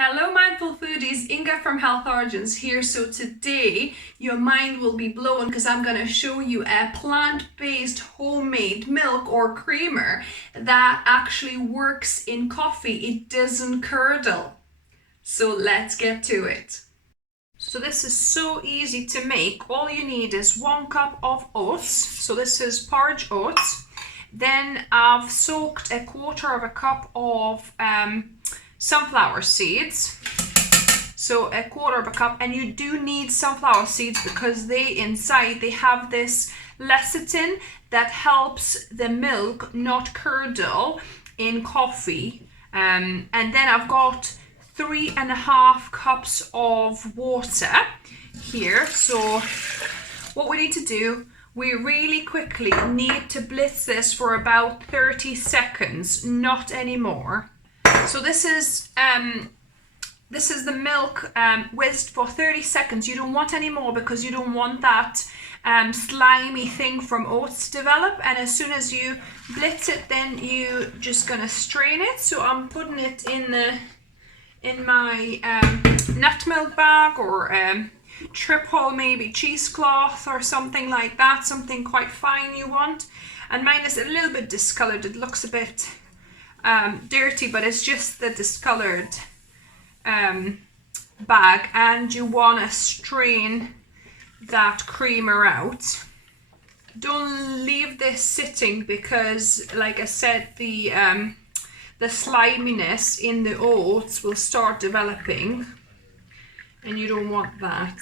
Hello mindful foodies, Inga from Health Origins here. So today your mind will be blown because I'm going to show you a plant-based homemade milk or creamer that actually works in coffee. It doesn't curdle. So let's get to it. So this is so easy to make. All you need is 1 cup of oats. So this is porridge oats. Then I've soaked 1/4 cup of sunflower seeds, so 1/4 cup, and you do need sunflower seeds because they have this lecithin that helps the milk not curdle in coffee. And then I've got 3.5 cups of water here. So what we need to do, we really quickly need to blitz this for about 30 seconds, not anymore. So this is the milk whizzed for 30 seconds. You don't want any more because you don't want that slimy thing from oats to develop. And as soon as you blitz it, then you're just gonna strain it. So I'm putting it in my nut milk bag or triple maybe cheesecloth or something like that, something quite fine you want. And mine is a little bit discolored. It looks a bit dirty, but it's just the discolored bag, and you want to strain that creamer out. Don't leave this sitting because, like I said, the sliminess in the oats will start developing and you don't want that.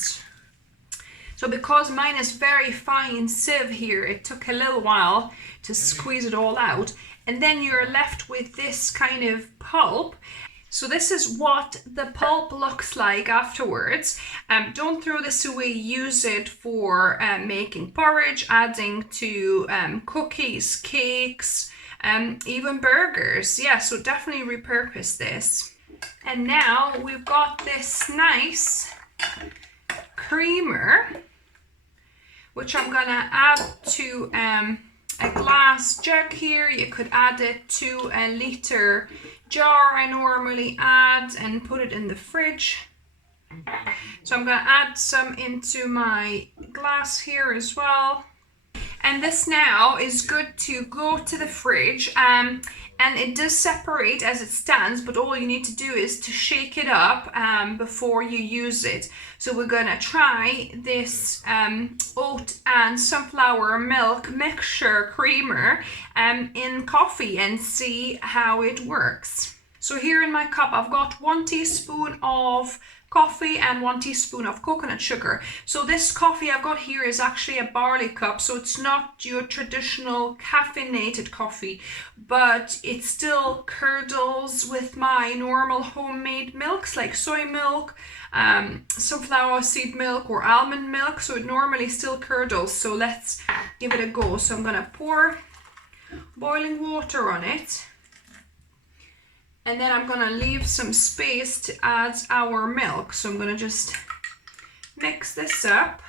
So because mine is very fine sieve here, it took a little while to squeeze it all out. And then you're left with this kind of pulp. So this is what the pulp looks like afterwards. Don't throw this away. Use it for making porridge, adding to cookies, cakes, even burgers. Yeah, so definitely repurpose this. And now we've got this nice creamer, which I'm gonna add to a glass jug here. You could add it to a liter jar I normally add and put it in the fridge. So I'm going to add some into my glass here as well. And this now is good to go to the fridge, and it does separate as it stands, but all you need to do is to shake it up before you use it. So we're going to try this oat and sunflower milk mixture creamer in coffee and see how it works. So here in my cup I've got 1 teaspoon of coffee and 1 teaspoon of coconut sugar. So this coffee I've got here is actually a barley cup, so it's not your traditional caffeinated coffee, but it still curdles with my normal homemade milks like soy milk, sunflower seed milk or almond milk, so it normally still curdles. So let's give it a go. So I'm gonna pour boiling water on it. And then I'm gonna leave some space to add our milk. So I'm gonna just mix this up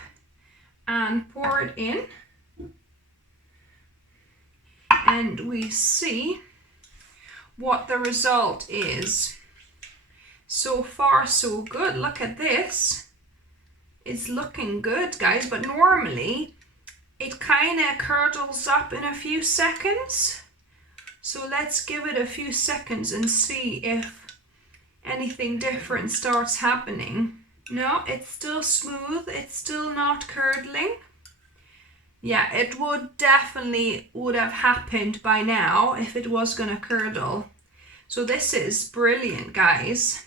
and pour it in. And we see what the result is. So far so good. Look at this. It's looking good, guys, but normally it kind of curdles up in a few seconds. So let's give it a few seconds and see if anything different starts happening. No, it's still smooth. It's still not curdling. Yeah, it would have happened by now if it was gonna curdle. So this is brilliant, guys.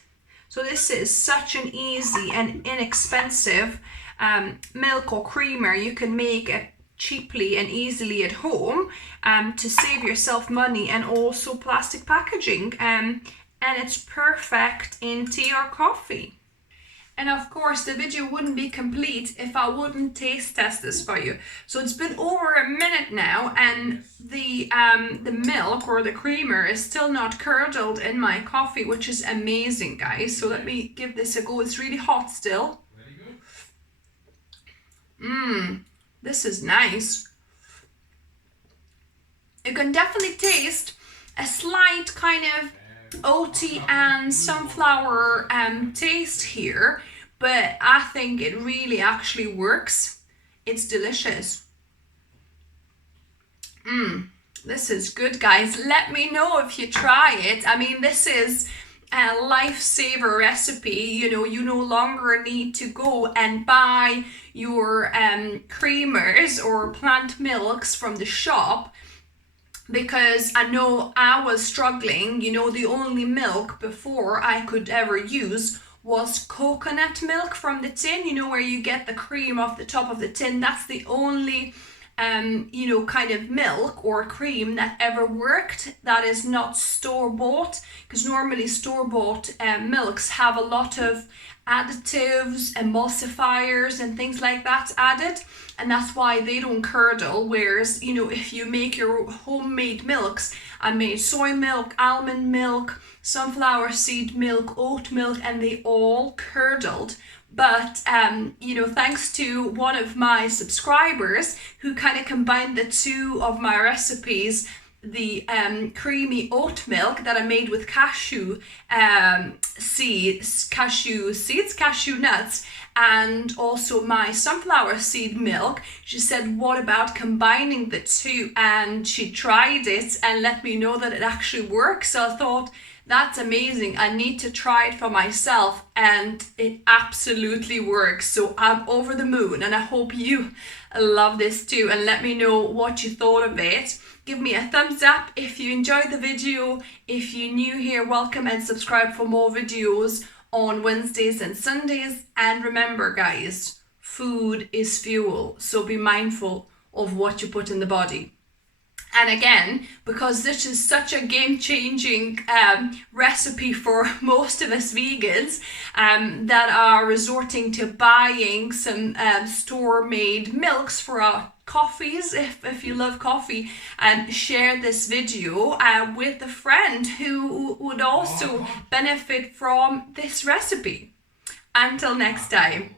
So this is such an easy and inexpensive milk or creamer you can make it cheaply and easily at home to save yourself money and also plastic packaging, and it's perfect in tea or coffee. And of course the video wouldn't be complete if I wouldn't taste test this for you. So it's been over a minute now and the milk or the creamer is still not curdled in my coffee, which is amazing, guys. So let me give this a go. It's really hot still. This is nice. You can definitely taste a slight kind of oaty and sunflower taste here, but I think it really actually works. It's delicious. This is good, guys. Let me know if you try it. I mean, this is a lifesaver recipe. You know, you no longer need to go and buy your creamers or plant milks from the shop, because I know I was struggling. You know, the only milk before I could ever use was coconut milk from the tin, you know, where you get the cream off the top of the tin. That's the only you know, kind of milk or cream that ever worked that is not store-bought, because normally store-bought milks have a lot of additives, emulsifiers and things like that added, and that's why they don't curdle. Whereas, you know, if you make your homemade milks, I made soy milk, almond milk, sunflower seed milk, oat milk, and they all curdled. But you know, thanks to one of my subscribers who kind of combined the two of my recipes, the creamy oat milk that I made with cashew nuts, and also my sunflower seed milk. She said, what about combining the two? And she tried it and let me know that it actually works. So I thought, that's amazing. I need to try it for myself, and it absolutely works. So I'm over the moon, and I hope you love this too, and let me know what you thought of it. Give me a thumbs up if you enjoyed the video. If you're new here, welcome, and subscribe for more videos on Wednesdays and Sundays. And remember, guys, food is fuel, so be mindful of what you put in the body. And again, because this is such a game-changing recipe for most of us vegans that are resorting to buying some store-made milks for our coffees, if you love coffee, and share this video with a friend who would also benefit from this recipe. Until next time.